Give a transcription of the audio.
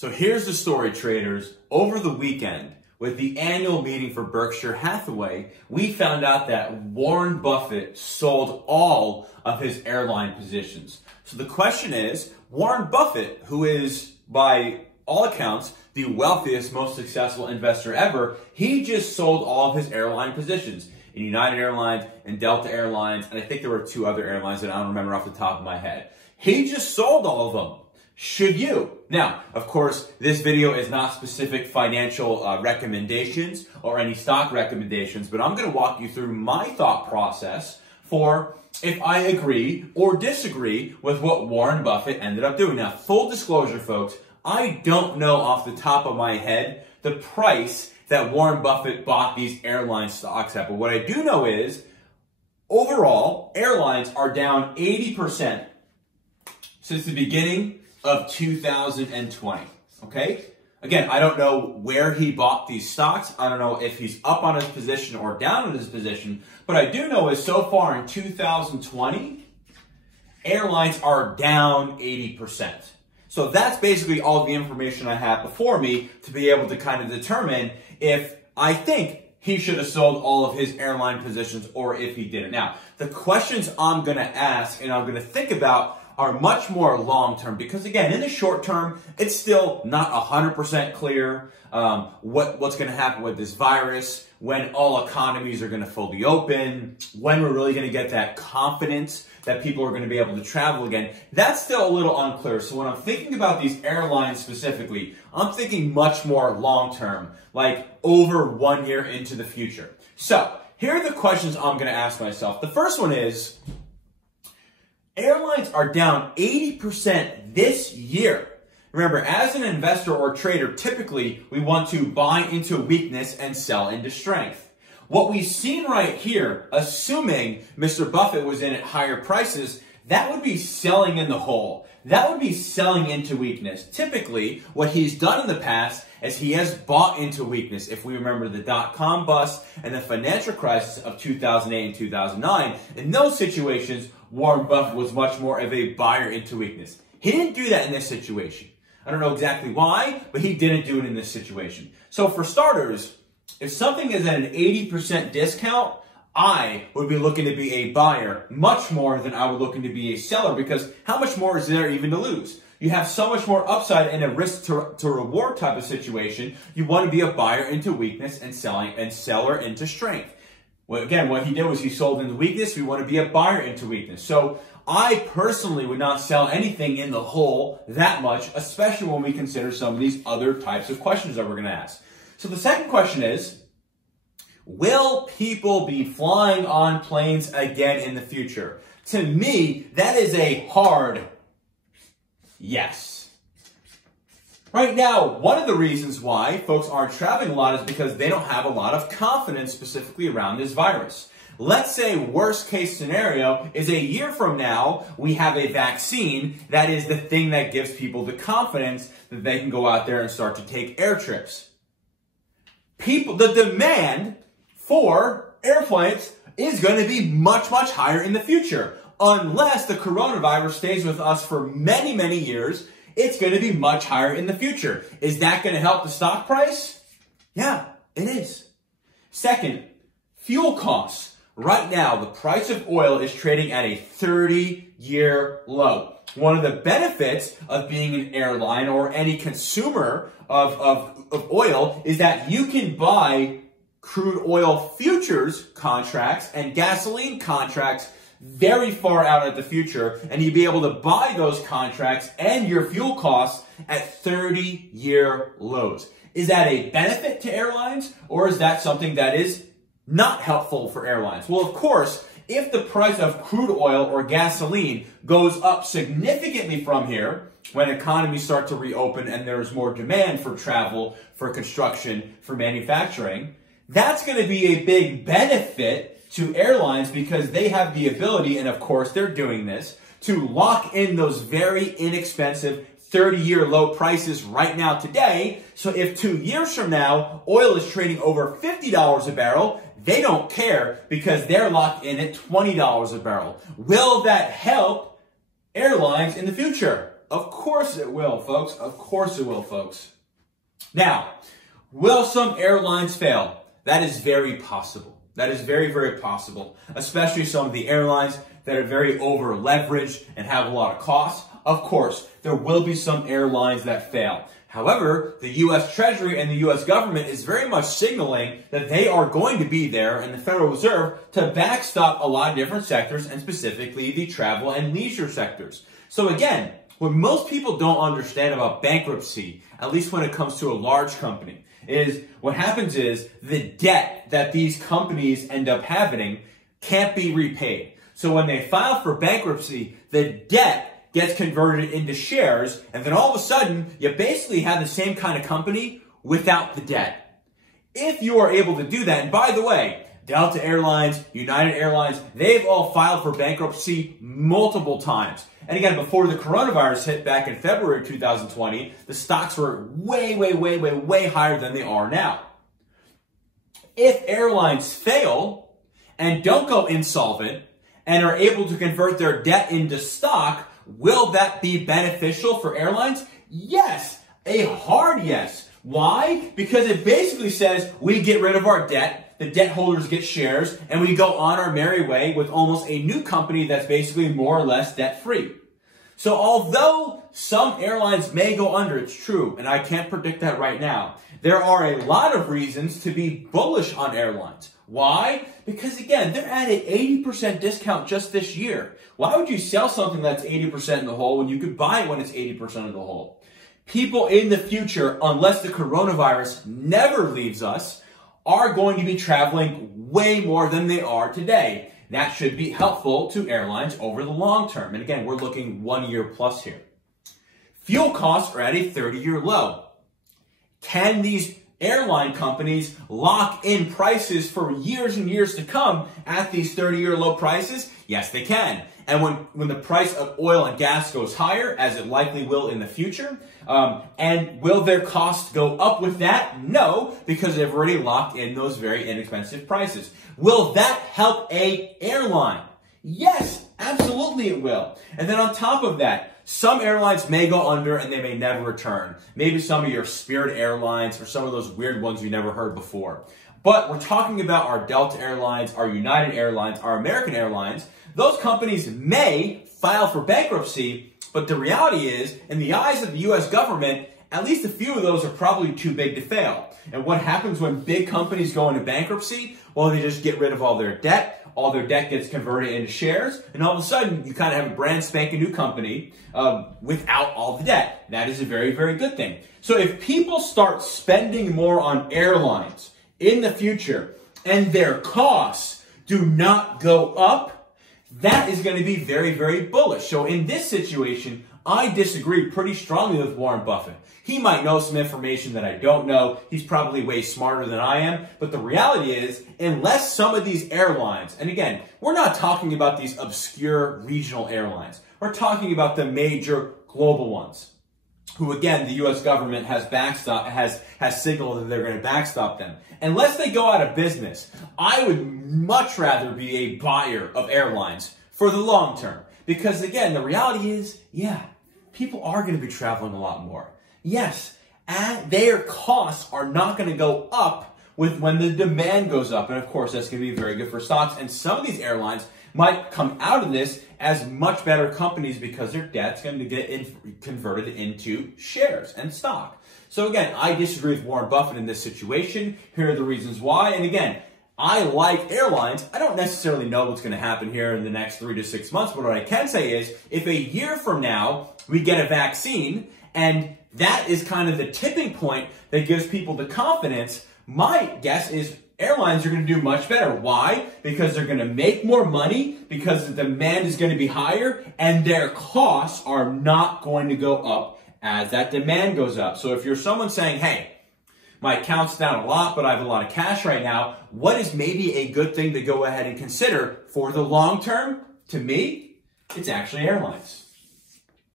So here's the story, traders. Over the weekend, with the annual meeting for Berkshire Hathaway, we found out that Warren Buffett sold all of his airline positions. So the question is, Warren Buffett, who is by all accounts the wealthiest, most successful investor ever, he just sold all of his airline positions in United Airlines and Delta Airlines, and I think there were two other airlines that I don't remember off the top of my head. He just sold all of them. Should you? Now, of course, this video is not specific financial recommendations or any stock recommendations, but I'm going to walk you through my thought process for if I agree or disagree with what Warren Buffett ended up doing. Now, full disclosure, folks, I don't know off the top of my head the price that Warren Buffett bought these airline stocks at, but what I do know is, overall, airlines are down 80% since the beginning of 2020, okay? Again, I don't know where he bought these stocks. I don't know if he's up on his position or down on his position, but I do know is so far in 2020, airlines are down 80%. So that's basically all the information I have before me to be able to kind of determine if I think he should have sold all of his airline positions or if he didn't. Now, the questions I'm going to ask and I'm going to think about are much more long-term because, again, in the short term, it's still not 100% clear what's going to happen with this virus, when all economies are going to fully open, when we're really going to get that confidence that people are going to be able to travel again. That's still a little unclear. So when I'm thinking about these airlines specifically, I'm thinking much more long-term, like over 1 year into the future. So here are the questions I'm going to ask myself. The first one is, airlines are down 80% this year. Remember, as an investor or trader, typically we want to buy into weakness and sell into strength. What we've seen right here, assuming Mr. Buffett was in at higher prices, that would be selling in the hole. That would be selling into weakness. Typically, what he's done in the past is he has bought into weakness. If we remember the dot-com bust and the financial crisis of 2008 and 2009, in those situations, Warren Buffett was much more of a buyer into weakness. He didn't do that in this situation. I don't know exactly why, but he didn't do it in this situation. So for starters, if something is at an 80% discount, I would be looking to be a buyer much more than I would looking to be a seller, because how much more is there even to lose? You have so much more upside in a risk to reward type of situation. You want to be a buyer into weakness and seller into strength. Well, again, what he did was he sold into weakness. We want to be a buyer into weakness. So I personally would not sell anything in the hole that much, especially when we consider some of these other types of questions that we're going to ask. So the second question is, will people be flying on planes again in the future? To me, that is a hard yes. Right now, one of the reasons why folks aren't traveling a lot is because they don't have a lot of confidence specifically around this virus. Let's say worst case scenario is a year from now, we have a vaccine that is the thing that gives people the confidence that they can go out there and start to take air trips. The demand for airplanes is going to be much, much higher in the future. Unless the coronavirus stays with us for many, many years, it's going to be much higher in the future. Is that going to help the stock price? Yeah, it is. Second, fuel costs. Right now, the price of oil is trading at a 30-year low. One of the benefits of being an airline or any consumer of oil is that you can buy crude oil futures contracts and gasoline contracts very far out at the future, and you'll be able to buy those contracts and your fuel costs at 30-year lows. Is that a benefit to airlines, or is that something that is not helpful for airlines? Well, of course, if the price of crude oil or gasoline goes up significantly from here, when economies start to reopen and there's more demand for travel, for construction, for manufacturing, that's going to be a big benefit to airlines because they have the ability, and of course they're doing this, to lock in those very inexpensive 30-year low prices right now today. So if 2 years from now, oil is trading over $50 a barrel, they don't care because they're locked in at $20 a barrel. Will that help airlines in the future? Of course it will, folks. Of course it will, folks. Now, will some airlines fail? That is very possible. That is very, very possible, especially some of the airlines that are very over leveraged and have a lot of costs. Of course, there will be some airlines that fail. However, the U.S. Treasury and the U.S. government is very much signaling that they are going to be there, and the Federal Reserve, to backstop a lot of different sectors, and specifically the travel and leisure sectors. So again, what most people don't understand about bankruptcy, at least when it comes to a large company, is what happens is the debt that these companies end up having can't be repaid. So when they file for bankruptcy, the debt gets converted into shares, and then all of a sudden, you basically have the same kind of company without the debt. If you are able to do that, and by the way, Delta Airlines, United Airlines, they've all filed for bankruptcy multiple times. And again, before the coronavirus hit back in February 2020, the stocks were way higher than they are now. If airlines fail and don't go insolvent and are able to convert their debt into stock, will that be beneficial for airlines? Yes, a hard yes. Why? Because it basically says we get rid of our debt, the debt holders get shares, and we go on our merry way with almost a new company that's basically more or less debt-free. So although some airlines may go under, it's true, and I can't predict that right now, there are a lot of reasons to be bullish on airlines. Why? Because again, they're at an 80% discount just this year. Why would you sell something that's 80% in the hole when you could buy it when it's 80% of the hole? People in the future, unless the coronavirus never leaves us, are going to be traveling way more than they are today. That should be helpful to airlines over the long term. And again, we're looking 1 year plus here. Fuel costs are at a 30-year low. Can these airline companies lock in prices for years and years to come at these 30-year low prices? Yes, they can. And when the price of oil and gas goes higher, as it likely will in the future, and will their costs go up with that? No, because they've already locked in those very inexpensive prices. Will that help a airline? Yes, absolutely it will. And then on top of that, some airlines may go under and they may never return. Maybe some of your Spirit Airlines or some of those weird ones you never heard before. But we're talking about our Delta Airlines, our United Airlines, our American Airlines. Those companies may file for bankruptcy, but the reality is, in the eyes of the U.S. government, at least a few of those are probably too big to fail. And what happens when big companies go into bankruptcy? Well, they just get rid of all their debt. All their debt gets converted into shares, and all of a sudden, you kind of have a brand spanking new company without all the debt. That is a very, very good thing. So if people start spending more on airlines in the future, and their costs do not go up, that is going to be very, very bullish. So in this situation, I disagree pretty strongly with Warren Buffett. He might know some information that I don't know. He's probably way smarter than I am. But the reality is, unless some of these airlines, and again, we're not talking about these obscure regional airlines. We're talking about the major global ones, who again, the U.S. government has signaled that they're going to backstop them. Unless they go out of business, I would much rather be a buyer of airlines for the long term. Because again, the reality is, yeah, people are going to be traveling a lot more. Yes, and their costs are not going to go up when the demand goes up. And of course, that's going to be very good for stocks. And some of these airlines might come out of this as much better companies because their debt's going to get converted into shares and stock. So again, I disagree with Warren Buffett in this situation. Here are the reasons why. And again, I like airlines. I don't necessarily know what's going to happen here in the next 3 to 6 months, but what I can say is if a year from now we get a vaccine and that is kind of the tipping point that gives people the confidence, my guess is airlines are going to do much better. Why? Because they're going to make more money, because the demand is going to be higher, and their costs are not going to go up as that demand goes up. So if you're someone saying, hey, my account's down a lot, but I have a lot of cash right now, what is maybe a good thing to go ahead and consider for the long term? To me, it's actually airlines.